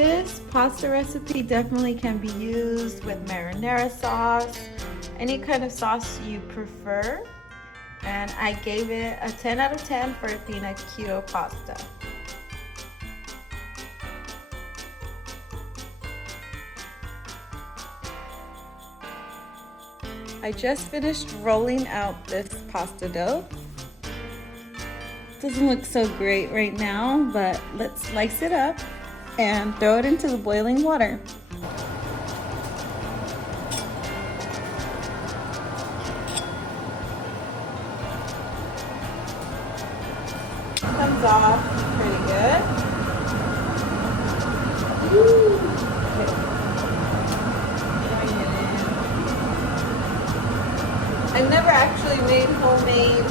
This pasta recipe definitely can be used with marinara sauce, any kind of sauce you prefer. And I gave it a 10 out of 10 for it being a keto pasta. I just finished rolling out this pasta dough. Doesn't look so great right now, but let's slice it up and throw it into the boiling water. Comes off pretty good. I've never actually made homemade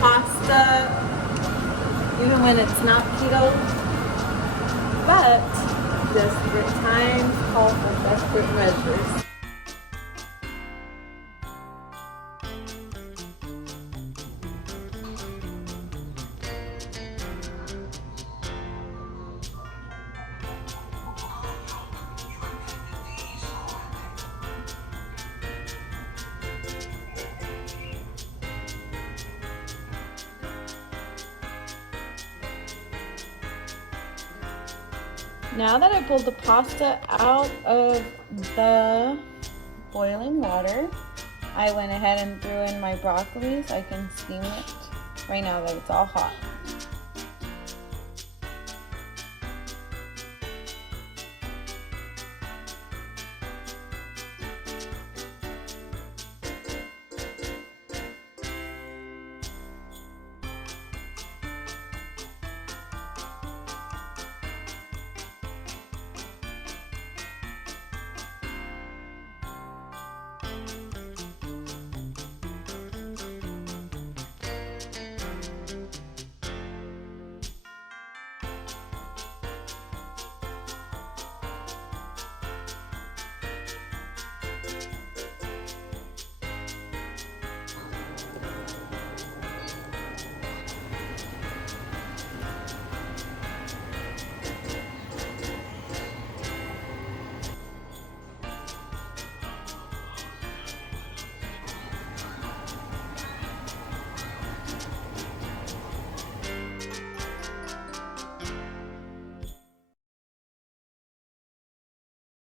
pasta, even when it's not keto, but desperate times call for desperate measures. Now that I pulled the pasta out of the boiling water, I went ahead and threw in my broccoli so I can steam it right now that it's all hot.